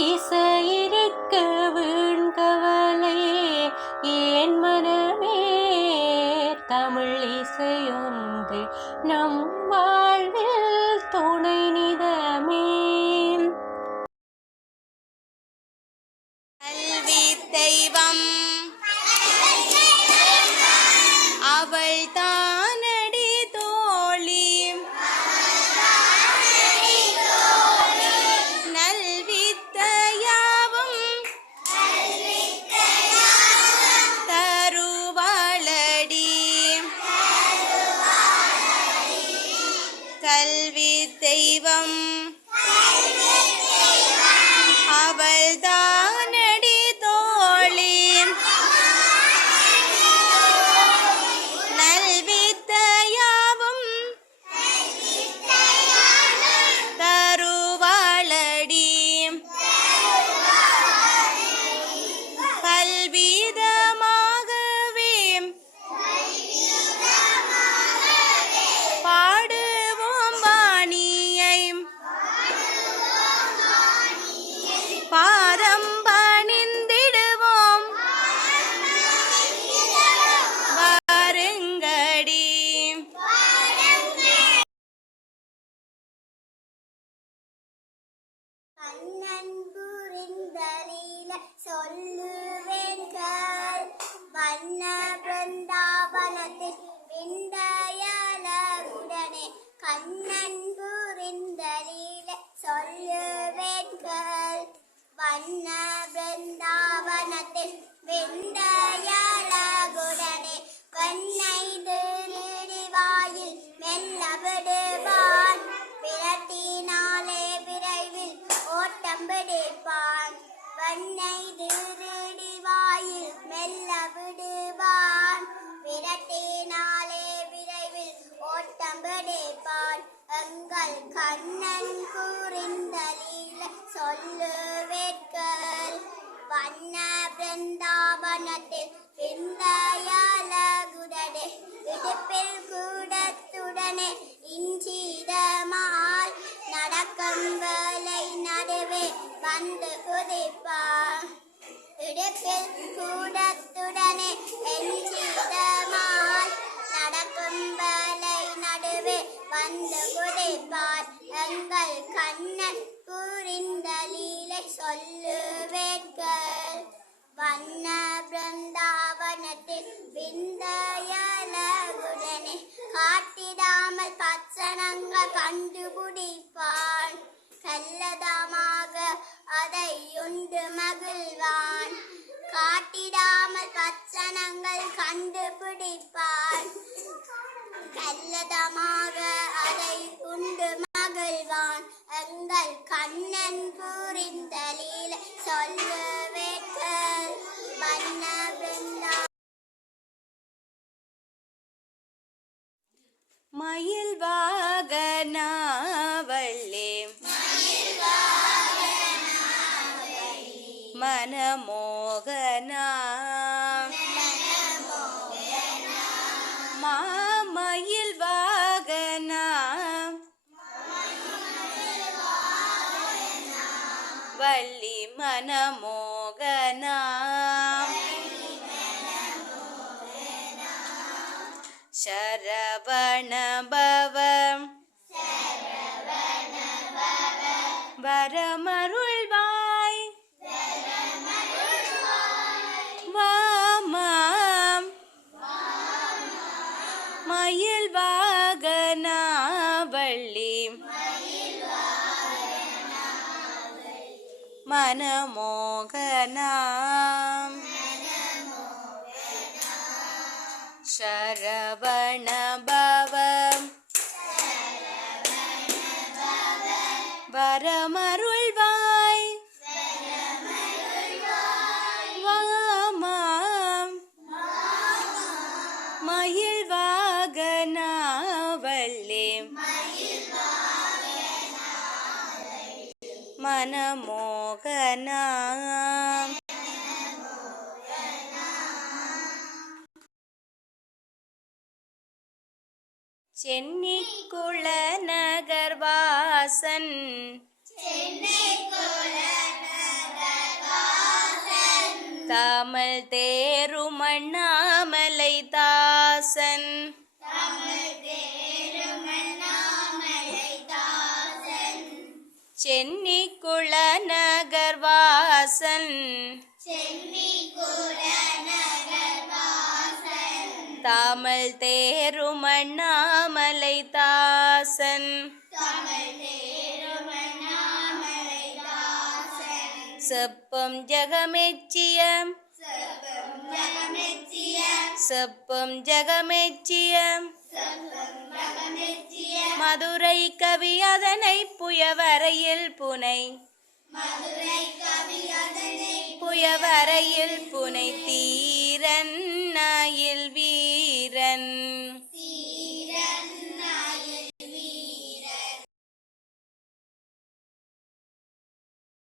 இசையிருக்க வீண்கவலை ஏன் மனமே தமிழ் இசையொன்று நம் வாழ்வில் துணை நிதமே. கல்வி தெய்வம் அவள் தானடி தோழி நல்வித்தையாவும் தருவாளடி. கல்வி தெய்வம் அவள் தானடி தோழி நல்வித்தையாவும் தருவாளடி. பல்விதமாகவே பாடுவோம் வாணியை பாதம் பணிந்திடுவோம் வாருங்கடி. கண்ணன் புரிந்தலில சொல்லுவேன்கள் வண்ண பிருந்தாவனத்தில் விந்தையழகுடனே. கண்ணன் புரிந்தலில சொல்லுவேன்கள் வண்ண பிருந்தாவனத்தில் விந்தையழகுடனே. வெண்ணை திருடி வாயில் மெல்ல விடுவான் விரட்டினாலே விரைவில் ஓட்டம் பிடிப்பான். வெண்ணை திருடி வாயில் மெல்ல விடுவான் விரட்டினாலே விரைவில் ஓட்டம் பிடிப்பான். எங்கள் கண்ணன் புரிந்தலில சொல்லுவேட்கள் வண்ண பிருந்தாவனத்தில் விந்தையழகுடனே. இடுப்பில் கூடத்துடனே இஞ்சிதமால் நடக்கும் வேலை நடுவே வந்து குதிப்பான். இடுப்பில் கூடத்துடனே இஞ்சிதமால் நடக்கும் வேலை நடுவே வந்து குதிப்பான். எங்கள் கண்ணன் புரிந்தலீலை சொல்லுவேட்கள் வண்ண பிருந்தாவனத்தில் விந்தையழகுடனே. காட்டிடாமல் பச்சனங்கள் கண்டுபிடிப்பான் கல்லதமாக அதை உண்டு மகிழ்வான். காட்டிடாமல் பச்சனங்கள் கண்டுபிடிப்பான் கல்லதமாக அதை உண்டு மகிழ்வான். எங்கள் கண்ணன் புரிந்தலில் சொல்லுவேட்கள் வண்ண பிருந்தா. மயில் வாகனாவள்ளி மனமோகனா மாமயில் வாகனா வள்ளி மனமோகனா சரவண பவம் வரமருள்வாய் வாமாம் மயில் வாகனா வள்ளி மனமோகனா சரவண பவம் வரமருள்வாய் வாமாம் மயில் வாகனா வள்ளி மனமோகனா சென்னிக்குள நகர்வாசன் சென்னை தமிழ் தேரும் அண்ணாமலை தாசன் சென்னி குளநகர் வாசன் தமிழ் தேரும் அண்ணாமலை தாசன் செப்பம் ஜெகமெச்சியம் செப்பம் ஜெகமெச்சியம் மதுரை கவி அதனை புயவரையில் புனை புயவரையில் புனை தீரன்